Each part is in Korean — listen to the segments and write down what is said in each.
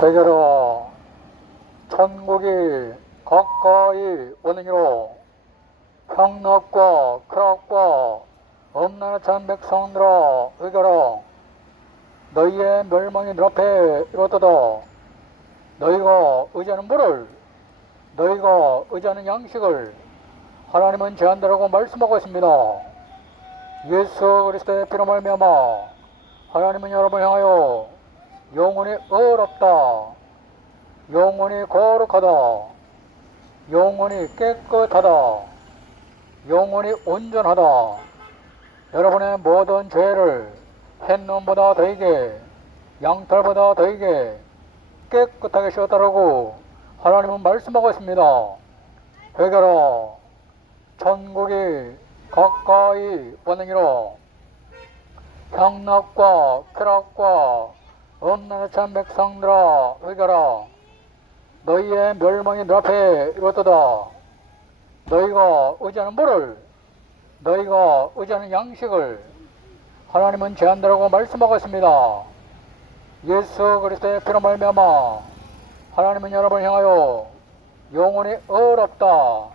대결아 천국이 가까이 오느니로 평락과 크락과 엄나라 찬 백성들아 의결아 너희의 멸망이 눈앞에 이렇도다 너희가 의지하는 물을 너희가 의지하는 양식을 하나님은 제한다라고 말씀하고 있습니다. 예수 그리스도의 피로 말미암아 하나님은 여러분을 향하여 영혼이 어렵다. 영혼이 거룩하다. 영혼이 깨끗하다. 영혼이 온전하다. 여러분의 모든 죄를 햇놈보다 더이게 양털보다 더이게 깨끗하게 씌웠다라고 하나님은 말씀하고 있습니다. 회개라. 천국이 가까이 오느니라. 향락과 쾌락과 엄나라 참 백성들아 회개라 너희의 멸망이 눈앞에 이렇도다. 너희가 의지하는 물을 너희가 의지하는 양식을 하나님은 제한다라고 말씀하고 있습니다. 예수 그리스도의 피로 말미암아 하나님은 여러분을 향하여 영혼이 어렵다.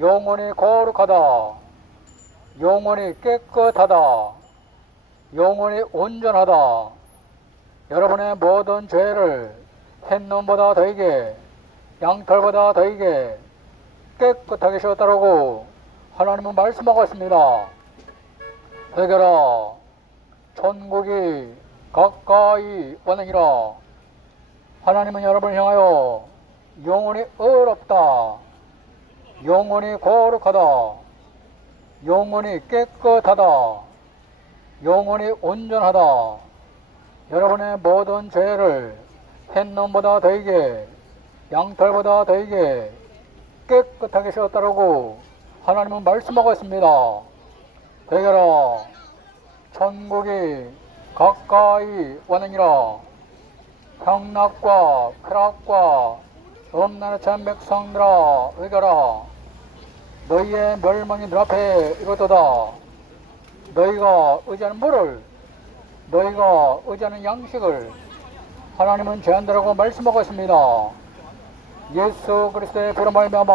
영혼이 거룩하다. 영혼이 깨끗하다. 영혼이 온전하다 여러분의 모든 죄를 햇놈보다 더이게 양털보다 더이게 깨끗하게 씌웠다라고 하나님은 말씀하고 있습니다. 회개라 천국이 가까이 오느니라. 하나님은 여러분을 향하여 영혼이 어렵다. 영혼이 거룩하다. 영혼이 깨끗하다. 영혼이 온전하다 여러분의 모든 죄를 햇놈보다 더이게 양털보다 더이게 깨끗하게 씌웠다라고 하나님은 말씀하고 있습니다. 되게라 천국이 가까이 오느니라 향락과 쾌락과 엄나라 참 백성들아 의가라 너희의 멸망이 눈앞에 이렇도다 너희가 의지하는 물을 너희가 의지하는 양식을 하나님은 제한다라고 말씀하고 있습니다. 예수 그리스도의 피로 말미암아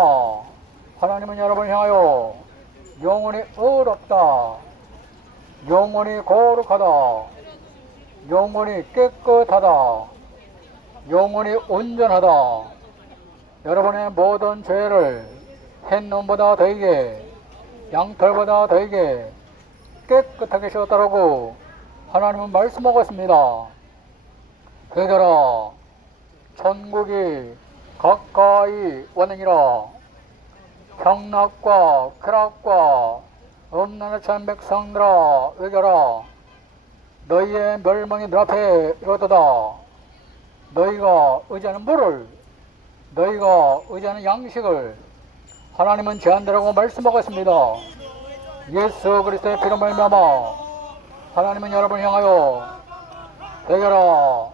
하나님은 여러분을 향하여 영혼이 어렵다 영혼이 거룩하다 영혼이 깨끗하다 영혼이 온전하다 여러분의 모든 죄를 햇놈보다 더이게 양털보다 더이게 깨끗하게 씌웠다라고 하나님은 말씀하고 있습니다. 회개라 천국이 가까이 오느니라 향락과 쾌락과 엄나라 참 백성들아 회개라 너희의 멸망이 눈앞에 이렇도다 너희가 의지하는 물을 너희가 의지하는 양식을 하나님은 제한되라고 말씀하고 있습니다 예수 그리스도의 피로 말미암아 하나님은 여러분을 향하여 회개라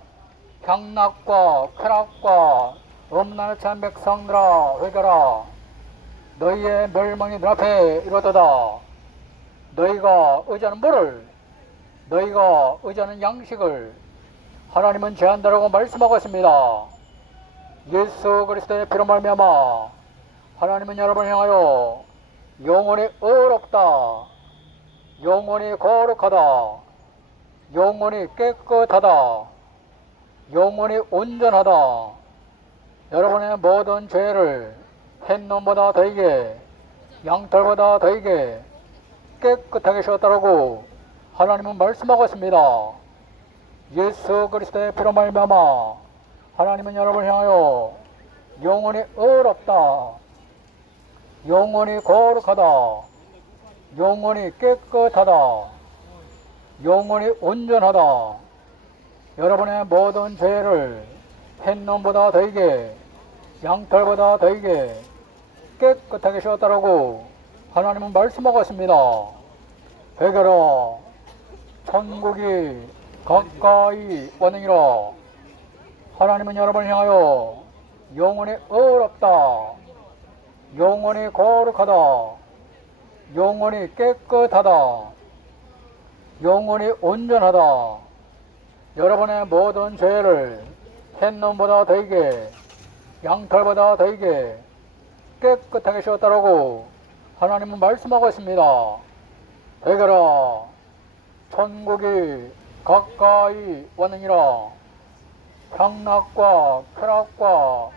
향락과 쾌락과 엄나라 참 백성들아 회개라 너희의 멸망이 눈앞에 이렇도다. 너희가 의지하는 물을 너희가 의지하는 양식을 하나님은 제한다라고 말씀하고 있습니다. 예수 그리스도의 피로 말미암아 하나님은 여러분을 향하여 영혼이 어렵다 영혼이 거룩하다. 영혼이 깨끗하다. 영혼이 온전하다. 여러분의 모든 죄를 햇놈보다 더이게 양털보다 더이게 깨끗하게 씌웠다라고 하나님은 말씀하고 있습니다. 예수 그리스도의 피로 말미암아 하나님은 여러분을 향하여 영혼이 어렵다. 영혼이 거룩하다 영혼이 깨끗하다. 영혼이 온전하다. 여러분의 모든 죄를 햇놈보다 더이게 양털보다 더이게 깨끗하게 씌웠다라고 하나님은 말씀하고 있습니다. 회개라 천국이 가까이 오느니라. 하나님은 여러분을 향하여 영혼이 어렵다. 영혼이 거룩하다 영혼이 깨끗하다. 영혼이 온전하다. 여러분의 모든 죄를 햇놈보다 더이게 양털보다 더이게 깨끗하게 쉬었다라고 하나님은 말씀하고 있습니다. 되거라 천국이 가까이 왔느니라. 향락과 쾌락과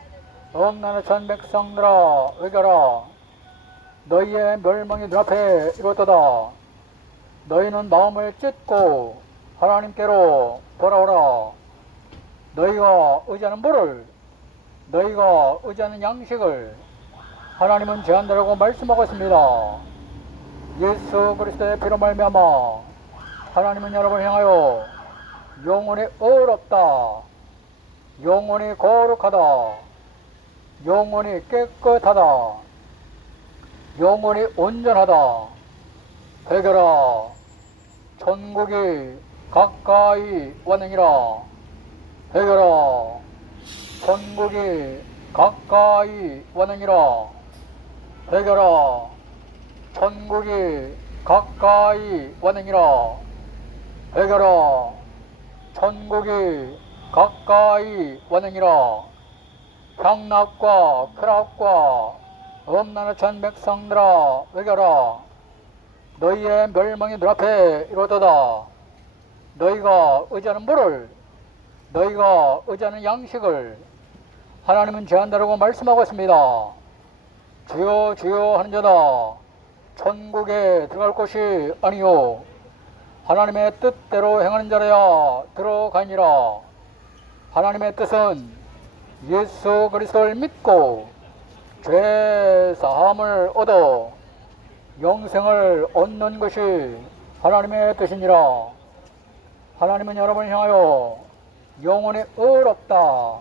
엄나는 전 백성들아 의겨라 너희의 멸망이 눈앞에 이뤘도다. 너희는 마음을 찢고 하나님께로 돌아오라. 너희가 의지하는 물을 너희가 의지하는 양식을 하나님은 제한다라고 말씀하고 있습니다. 예수 그리스도의 피로 말미암아 하나님은 여러분을 향하여 영혼이 어렵다. 영혼이 거룩하다. 영혼이 깨끗하다 영혼이 온전하다. 되거라 천국이 가까이 왔느니라. 되거라 천국이 가까이 왔느니라. 되거라 천국이 가까이 왔느니라. 되거라 천국이 가까이 왔느니라. 향락과 쾌락과 엄나는 전 백성들아 외겨라. 너희의 멸망이 눈앞에 이루어도다. 너희가 의지하는 물을 너희가 의지하는 양식을 하나님은 제한다라고 말씀하고 있습니다. 주여 주여 하는 자다. 천국에 들어갈 곳이 아니요. 하나님의 뜻대로 행하는 자라야 들어가니라. 하나님의 뜻은 예수 그리스도를 믿고 죄 사함을 얻어 영생을 얻는 것이 하나님의 뜻이니라. 하나님은 여러분을 향하여 영혼이 어렵다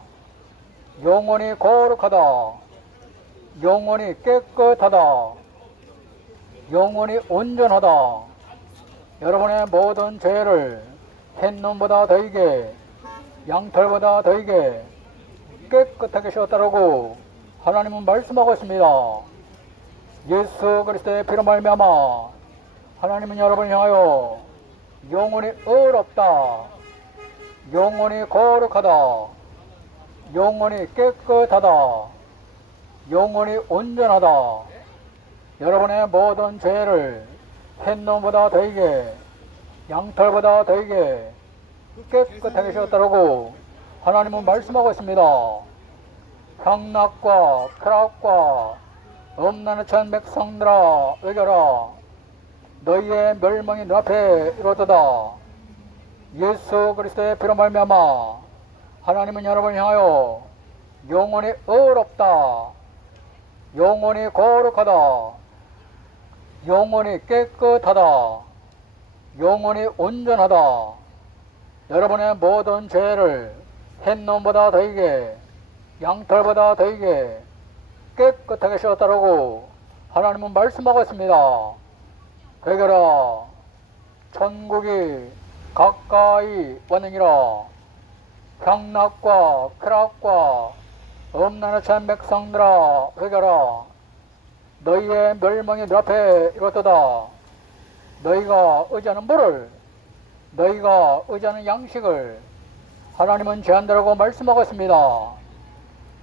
영혼이 거룩하다 영혼이 깨끗하다 영혼이 온전하다. 여러분의 모든 죄를 햇놈보다 더이게 양털보다 더이게 깨끗하게 쉬었다라고 하나님은 말씀하고 있습니다. 예수 그리스도의 피로 말미암아 하나님은 여러분을 향하여 영혼이 어렵다 영혼이 거룩하다 영혼이 깨끗하다 영혼이 온전하다 여러분의 모든 죄를 햇놈보다 더이게 양털보다 더이게 깨끗하게 쉬었다라고 하나님은 말씀하고 있습니다. 향락과 쾌락과 엄나는 천 백성들아 외겨라 너희의 멸망이 눈앞에 이루어도다. 예수 그리스도의 피로 말미암아 하나님은 여러분을 향하여 영혼이 어렵다. 영혼이 거룩하다. 영혼이 깨끗하다. 영혼이 온전하다. 여러분의 모든 죄를 햇놈보다 더이게 양털보다 더이게 깨끗하게 쉬었다라고 하나님은 말씀하고 있습니다. 되거라 천국이 가까이 왔느니라 향락과 쾌락과 엄나는 천 백성들아 되거라 너희의 멸망이 눈앞에 이뤘도다 너희가 의지하는 물을 너희가 의지하는 양식을 하나님은 제한다라고 말씀하고 있습니다.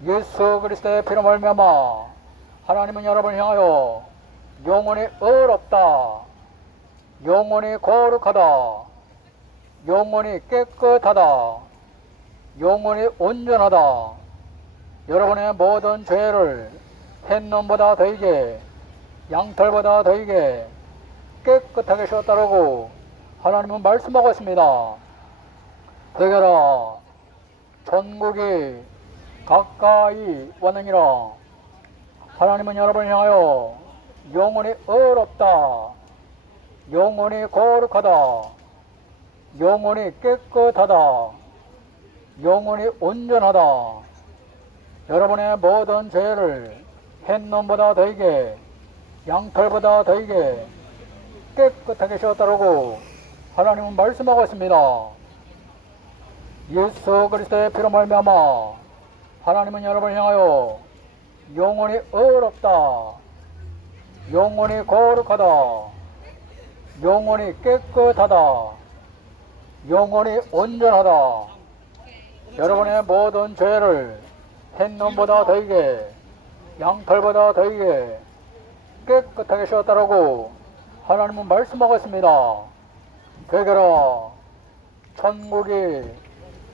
예수 그리스도의 피로 말미암아 하나님은 여러분을 향하여 영혼이 어렵다 영혼이 거룩하다 영혼이 깨끗하다 영혼이 온전하다 여러분의 모든 죄를 햇놈보다 더이게 양털보다 더이게 깨끗하게 쉬었다라고 하나님은 말씀하고 있습니다. 되게라 천국이 가까이 왔느니라. 하나님은 여러분을 향하여 영혼이 어렵다. 영혼이 거룩하다. 영혼이 깨끗하다. 영혼이 온전하다. 여러분의 모든 죄를 햇놈보다 더이게 양털보다 더이게 깨끗하게 쉬었다라고 하나님은 말씀하고 있습니다. 예수 그리스도의 피로 말미암아 하나님은 여러분을 향하여 영혼이 어렵다. 영혼이 거룩하다. 영혼이 깨끗하다. 영혼이 온전하다. 여러분의 모든 죄를 햇놈보다 더이게 양털보다 더이게 깨끗하게 씌웠다라고 하나님은 말씀하고 있습니다. 그러라 천국이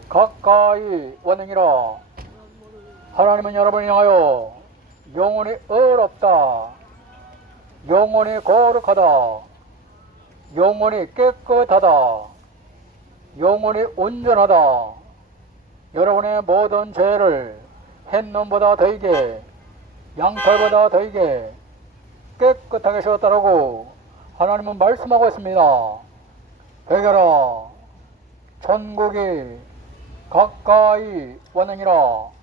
가까이 원행이라 하나님은 여러분을 향하여 영원히 어렵다. 영원히 거룩하다. 영원히 깨끗하다. 영원히 온전하다. 여러분의 모든 죄를 햇놈보다 더이게 양털보다 더이게 깨끗하게 씌웠다라고 하나님은 말씀하고 있습니다. 베개라 천국이 가까이 원행이라